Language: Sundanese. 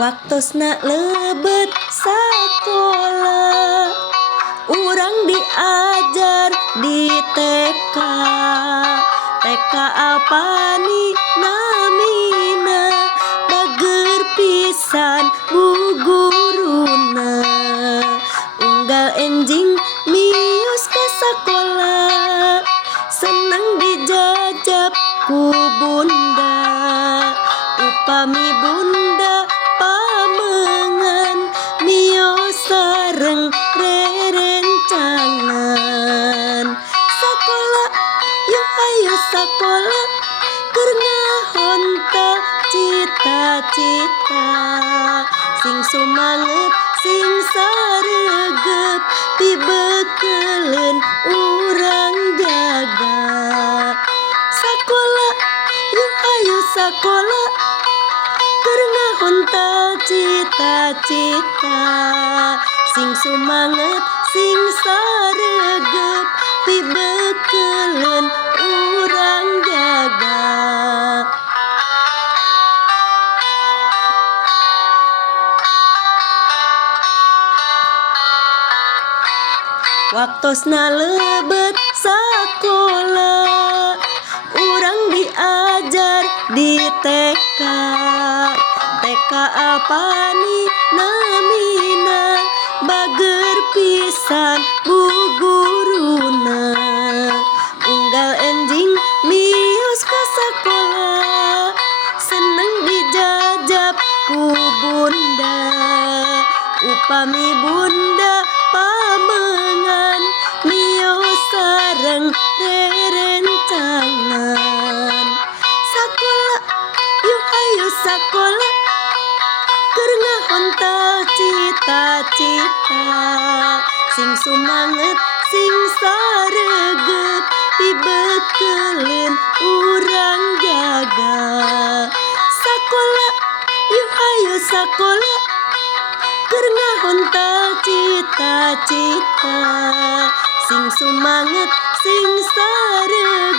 Waktosna lebet sakola, urang diajar di TK. TK apani namina, bager pisan bu guruna. Unggal enjing mios ka sakola, seneng dijajab ku bunda. Upami bunda pamengan, mios sareng rerencangan. Sakola, yuk ayo sakola, keur ngahonta cita-cita. Sing sumanget, sing saregep, dibekeleun urang jaga. Sakola, yuk ayo sakola, keur ngahonta cita-cita. Sing sumanget, sing saregep, dibekeleun urang jaga. Waktosna lebet sakola, urang diajar di TK. TK apani namina, bager pisan bu guruna. Unggal enjing mios ka sakola, seneng dijajab ku bunda. Upami bunda pamengan, mios sareng rerencangan. Sakola, yuk ayo sakola, keur ngahonta cita-cita. Sing sumanget, sing saregep, dibekeleun urang jaga. Sakola, yuk ayo sakola, keur ngahonta cita-cita. Sing sumanget, sing saregep,